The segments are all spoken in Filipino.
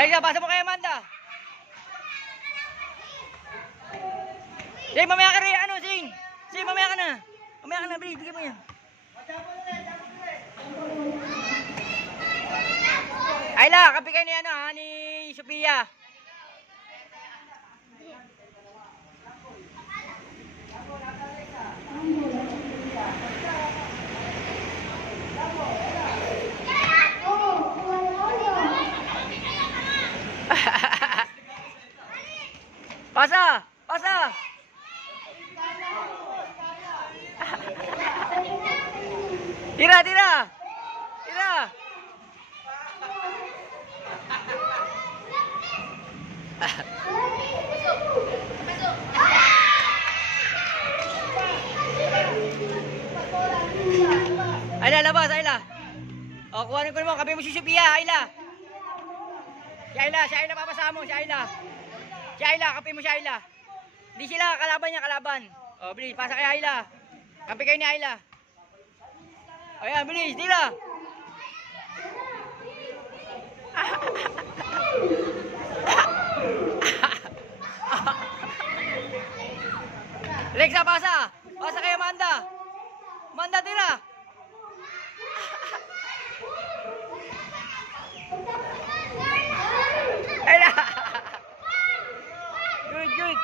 Alexa, pasa mo kay Amanda. Sige, mamaya ka rin. Ano, Sing? Sige, mamaya ka na. Mamaya ka na, Bri. Bigyan mo yan. Ayla, kapi kayo ni ano ha, ni Sophia. Pasa, pasa. Tira, tira. Tira. Ayla, labas, Ayla. O, kuhanin ko naman. Kapi mo si Sophia, Ayla. Si Ayla papasama mo, si Ayla. Si Ayla, kapi mo si Ayla. Hindi sila, kalaban niya, kalaban. O, bilis, pasa kay Ayla. Kapi kayo ni Ayla. Ayan, bilis, tira. Alexa, pasa. Pasa kay Amanda. Amanda, tira. Ayla. Good, good.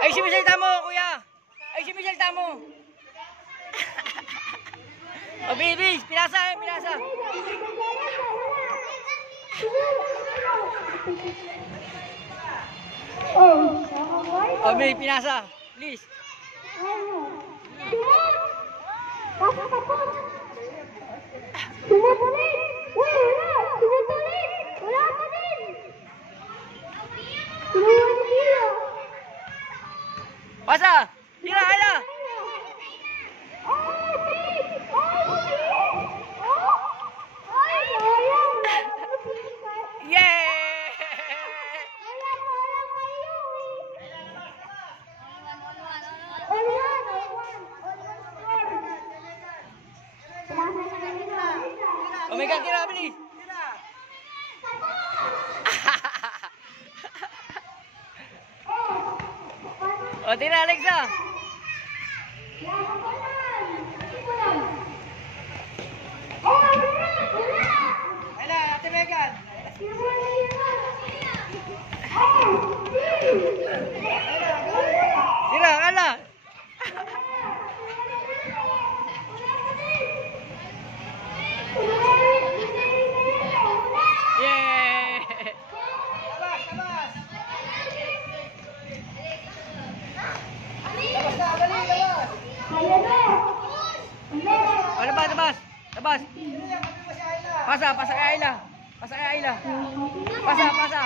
Ay, si Michelle tamo, kuya. Ay, si Michelle tamo. O, bilis, pinasa, pinasa. O, bilis, pinasa. Please. Pasa! Tira, Ayla! Yeah! Oh my God, tira, bilis! O, tira, Alexa! Ayla, Ate Megan! Tira, Ayla! Yeah! Labas, labas! Oh, labas, labas. Labas. Pasa, pasa kay Ayla. Pasa kay Ayla. Pasa, pasa.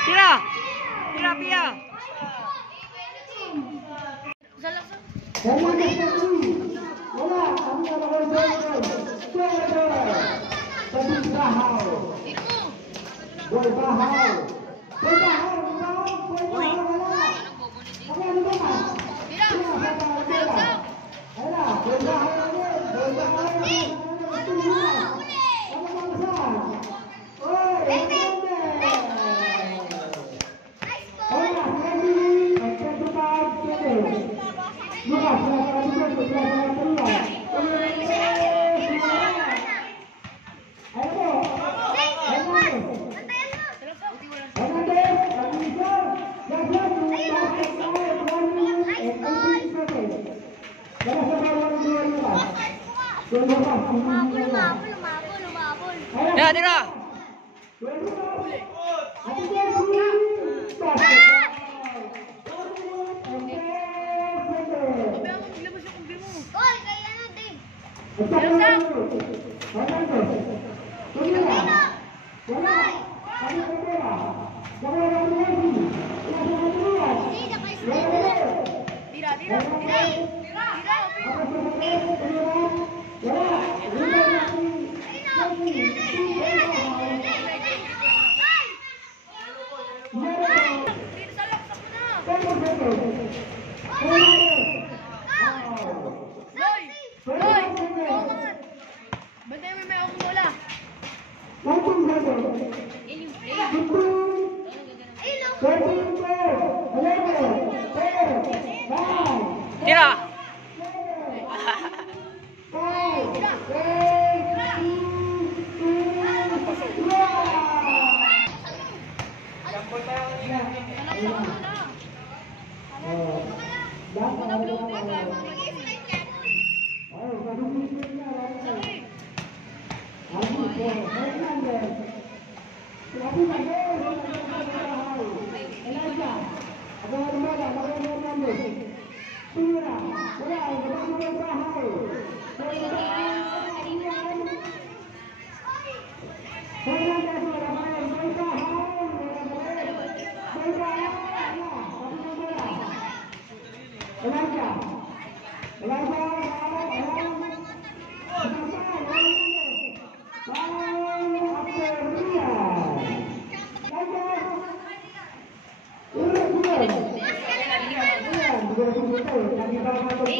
Tira! Tira, Pia! Wala. Yan, tira. Tira.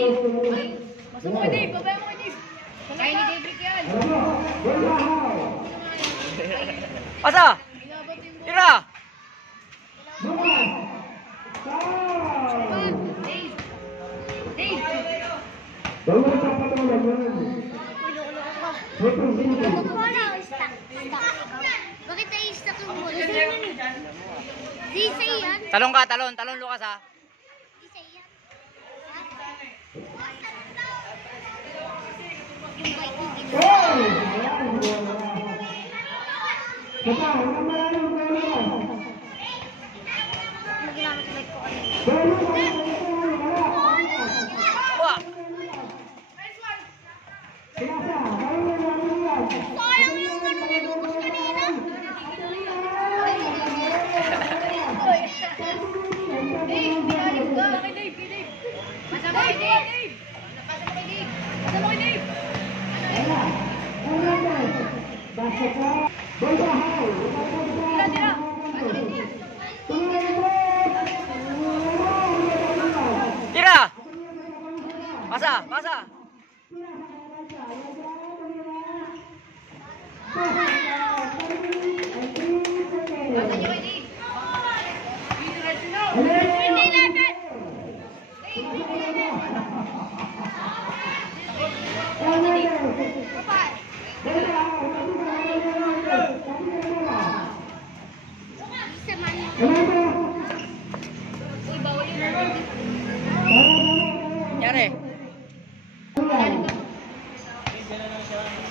Masuk mo, Dave. Babaya mo, Dave. Kaya ni David yan. Pasa. Tira. Dave. Dave. Bakit tayo stuck yung mula? Di sa iyan. Talon ka, talon. Talon, Lucas, ha. Di sa iyan. Kuha. Sayang yung ano nilubos kanina. Dave, pinalim ka. Kay Dave, kay Dave. Masama kay Dave. Masama kay Dave. Masama kay Dave. Tira, tira. Tira. Pasa, pasa. Basta niyo kay Dave. Hindi natin. Uy, bawal yun. Nyari.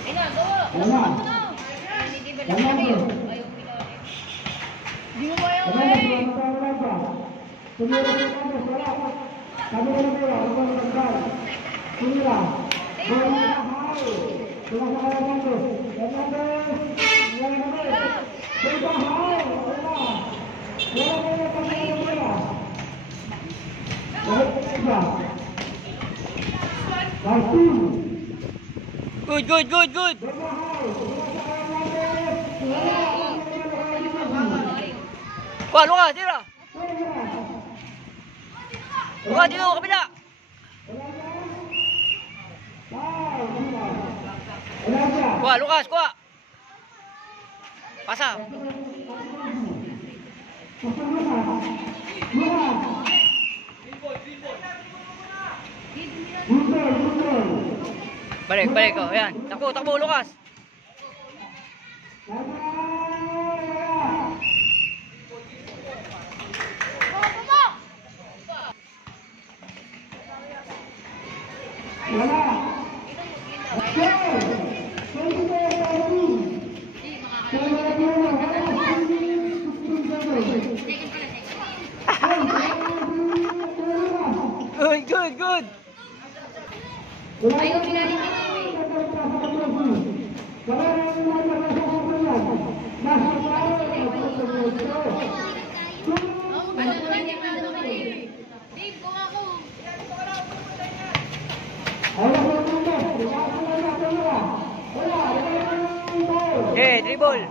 Ay na, gawa. Hindi ba lang kayo? Ayaw pinari. Di mo ba yung Good, good, good, good. Kuha, Lucas, tira. Kuha, dito, kabila. Kuha, Lucas, kuha. Pasa. Balik, balik, oh, yan. Takbo, takbo, Lucas. Good, good, good. Ay, yung pinali ka na eh. Ano naman yung ano ka eh. Dave, kung ako. Okay, dribble.